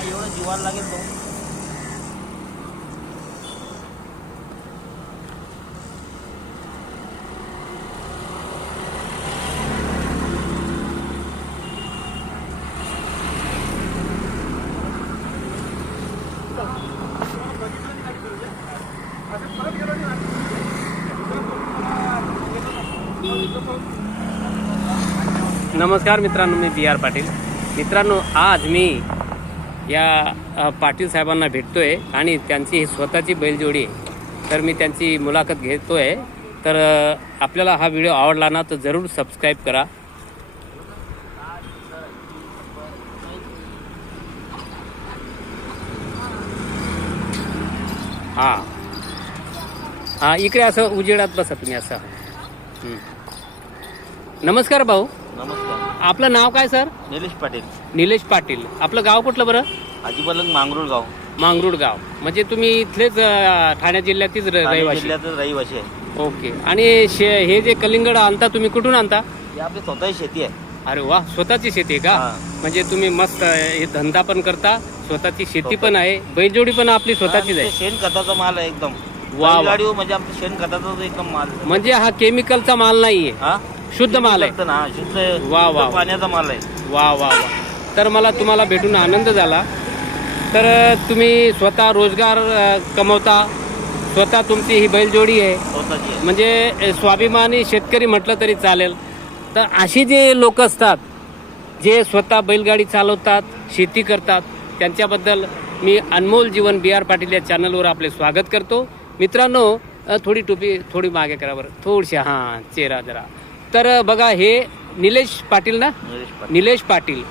काय एवढं माल लागेल तो. नमस्कार मित्रांनो मी बी आर पाटील. मित्रांनो आज मी या पाटील साहेबांना भेटतोय आणि त्यांची ही स्वतःची बैलजोडी आहे. तर मी त्यांची मुलाखत घेतोय. तर अ, आपल्याला हा व्हिडिओ आवडला ना तर जरूर सबस्क्राईब करा. हां. हां इकडे असं उजेडात बसा तुम्ही असं. नमस्कार भाऊ. नमस्कार. आपलं नाव काय सर? निलेश पाटील. निलेश पाटील. आपलं गाव कुठलं बरं? आजीपलंग मांगरूळ गाव. मांगरूळ गाव. म्हणजे तुम्ही इथलेच अं, ठाणे जिल्ह्यातीच र- ठाणे रहिवासी जिल्ह्यातच रहिवासी आहे. ओके. आणि शे- हे जे कलिंगड आणता तुम्ही कुठून आणता? ही आपली स्वतःची शेती आहे. अरे वा स्वतःची शेती आहे का? हा. म्हणजे तुम्ही मस्त अं, हे धंदा पण करता स्वतःची शेती पण आहे बैलजोडी पण आपली स्वतःचीच आहे. शेण खताचा माल आहे एकदम. वा. गाडी म्हणजे आमचं शेण खताचा एकदम माल. आहे. म्हणजे हा केमिकलचा माल नाहीये. हा? शुद्ध माल आहे. फक्त ना शुद्ध वा, वा. शुद्ध पाण्याचा माल आहे. वा वा वा. तर मला तुम्हाला भेटून आनंद झाला. तर तुम्ही स्वतः रोजगार कमवता. स्वतः तुमची ही बैलजोडी आहे. म्हणजे स्वाभिमानी शेतकरी म्हटलं तरी चालेल. तर अशी जे लोक असतात जे स्वतः बैलगाडी चालवतात शेती करतात त्यांच्याबद्दल मी अनमोल जीवन बी आर पाटील या चॅनलवर आपले स्वागत करतो. मित्रांनो थोडी टोपी थोडी मागे करा बरं. थोडीशी हां चेहरा जरा. तर बघा हे निलेश पाटील ना? निलेश पाटील.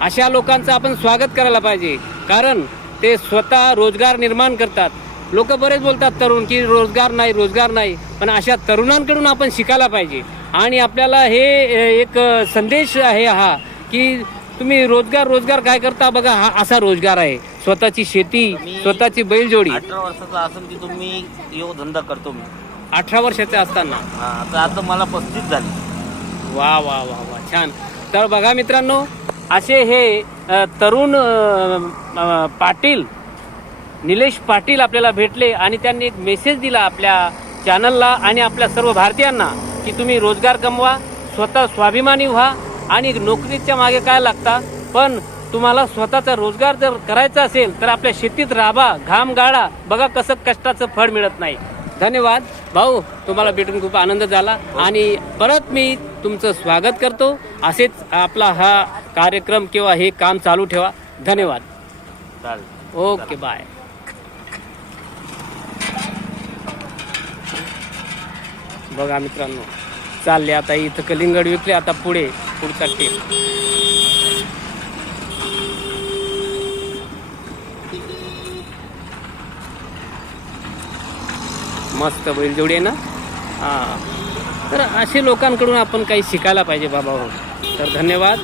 अशा लोकांचं आपण स्वागत करायला पाहिजे. कारण ते स्वतः रोजगार निर्माण करतात. लोक बरेच बोलतात तरुण की रोजगार नाही रोजगार नाही. पण अशा तरुणांकडून आपण शिकायला पाहिजे. आणि आपल्याला हे एक संदेश आहे हा की तुम्ही रोजगार रोजगार काय करता? बघा हा असा रोजगार आहे. स्वतःची शेती स्वतःची बैलजोडी. अठरा वर्षाचा असेल की तुम्ही यो धंदा करतो मी. अठरा वर्षाचे असताना. आता आता मला पस्तीस झाली. वा वा वा वा छान. तर बघा मित्रांनो असे हे तरुण पाटील निलेश पाटील आपल्याला भेटले आणि त्यांनी एक मेसेज दिला आपल्या चॅनलला आणि आपल्या सर्व भारतीयांना की तुम्ही रोजगार कमवा स्वतः स्वाभिमानी व्हा आणि नोकरीच्या मागे काय लागता? पण तुम्हाला स्वतःचा रोजगार जर करायचा असेल तर आपल्या शेतीत राबा घाम गाळा बघा कसं कष्टाचं फळ मिळत नाही. धन्यवाद. भाऊ तुम्हाला भेटून खूप आनंद झाला आणि परत मी तुमचं स्वागत करतो. असेच आपला हा कार्यक्रम किंवा हे काम चालू ठेवा. धन्यवाद. चालेल. Okay bye. बघा मित्रांनो चालले आता इथं कलिंगड विकले आता पुढे पुढचा टेप मस्त बैलजोडी आहे ना? हा. तर असे लोकांकडून आपण काही शिकायला पाहिजे बाबा हो. तर धन्यवाद.